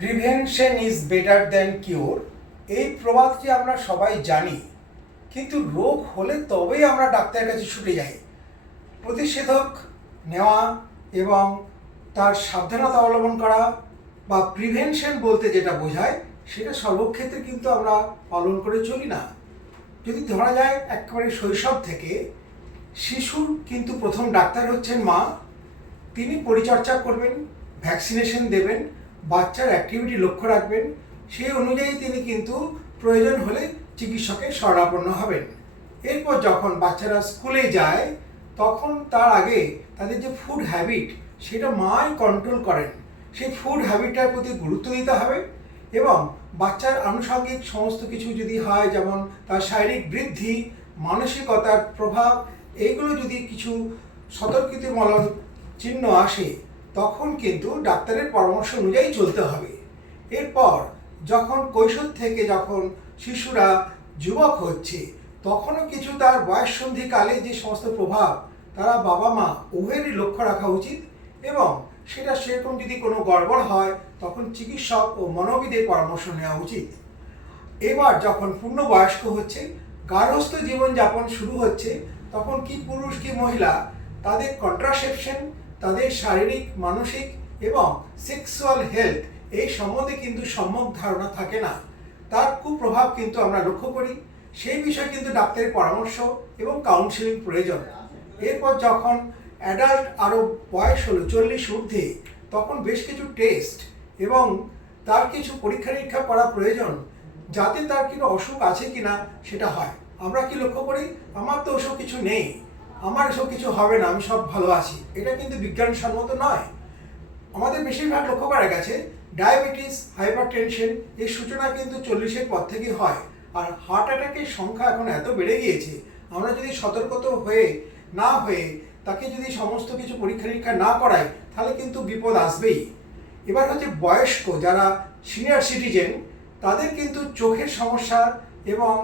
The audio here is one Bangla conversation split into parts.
Prevention is better than cure এই প্রবাদটি আমরা সবাই জানি। কিন্তু রোগ হলে তবেই আমরা ডাক্তারের কাছে ছুটে যাই। প্রতিষেধক নেওয়া এবং তার সাবধানতা অবলম্বন করা বা প্রিভেনশন বলতে যেটা বোঝায়, সেটা সর্বক্ষেত্রে কিন্তু আমরা পালন করে চলি না। যদি ধরা যায় একেবারে শৈশব থেকে, শিশুর কিন্তু প্রথম ডাক্তার হচ্ছেন মা। তিনি পরিচর্যা করবেন ভ্যাকসিনেশন দেবেন বাচ্চার অ্যাক্টিভিটি লক্ষ্য রাখবেন, সেই অনুযায়ী তিনি কিন্তু প্রয়োজন হলে চিকিৎসকের শরণাপন্ন হবেন। এরপর যখন বাচ্চারা স্কুলে যায়, তখন তার আগে তাদের যে ফুড হ্যাবিট সেটা মাই কন্ট্রোল করেন। সেই ফুড হ্যাবিটটার প্রতি গুরুত্ব দিতে হবে এবং বাচ্চার আনুষঙ্গিক সমস্ত কিছু যদি হয়, যেমন তার শারীরিক বৃদ্ধি, মানসিকতার প্রভাব, এইগুলো যদি কিছু সতর্কিতমূলক চিহ্ন আসে তখন কিন্তু ডাক্তারের পরামর্শ অনুযায়ী চলতে হবে। এরপর যখন কৈশোর থেকে যখন শিশুরা যুবক হচ্ছে, তখনও কিছু তার বয়ঃসন্ধিকালে যে সমস্ত প্রভাব তারা বাবা মা উভয়েরই লক্ষ্য রাখা উচিত এবং সেটা সেরকম যদি কোনো গড়বড় হয়, তখন চিকিৎসক ও মনোবিদের পরামর্শ নেওয়া উচিত। এবার যখন পূর্ণবয়স্ক হচ্ছে গার্হস্থ জীবনযাপন শুরু হচ্ছে, তখন কি পুরুষ কি মহিলা তাদের কন্ট্রাসেপশন তাদের শারীরিক, মানসিক এবং সেক্সুয়াল হেলথ এই সম্বন্ধে কিন্তু সম্যক ধারণা থাকে না। তার কুপ্রভাব কিন্তু আমরা লক্ষ্য করি। সেই বিষয়ে কিন্তু ডাক্তারের পরামর্শ এবং কাউন্সিলিং প্রয়োজন। এরপর যখন অ্যাডাল্ট আরও বয়স হলো, চল্লিশ ঊর্ধ্বে, তখন বেশ কিছু টেস্ট এবং তার কিছু পরীক্ষা নিরীক্ষা করা প্রয়োজন। যাতে তার কোনো অসুখ আছে কিনা সেটা হয়। আমরা কি লক্ষ্য করি? আমার তো ওসব কিছু নেই। আমার এসব কিছু হবে না, আমি সব ভালো আছি। এটা কিন্তু বিজ্ঞানসম্মত নয়। আমাদের বেশিরভাগ লক্ষ্য করা গেছে, ডায়াবেটিস হাইপার টেনশন এর সূচনা কিন্তু চল্লিশের পর থেকে হয়। আর হার্ট অ্যাটাকের সংখ্যা এখন এত বেড়ে গিয়েছে, আমরা যদি সতর্কত হয়ে না হয়ে তাকে যদি সমস্ত কিছু পরীক্ষা নিরীক্ষা না করাই, তাহলে কিন্তু বিপদ আসবেই। এবার হচ্ছে বয়স্ক, যারা সিনিয়র সিটিজেন তাদের কিন্তু চোখের সমস্যা এবং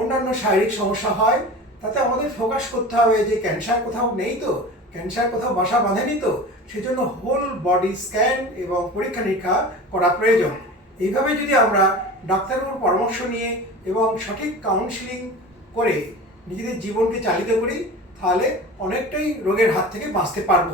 অন্যান্য শারীরিক সমস্যা হয়। তাতে আমাদের ফোকাস করতে হবে যে ক্যান্সার কোথাও নেই তো ক্যান্সার কোথাও বাসা বাঁধেনি তো, সেজন্য হোল বডি স্ক্যান এবং পরীক্ষা নিরীক্ষা করা প্রয়োজন। এইভাবে যদি আমরা ডাক্তারবাবুর পরামর্শ নিয়ে এবং সঠিক কাউন্সিলিং করে নিজেদের জীবনকে চালিত করি, তাহলে অনেকটাই রোগের হাত থেকে বাঁচতে পারব।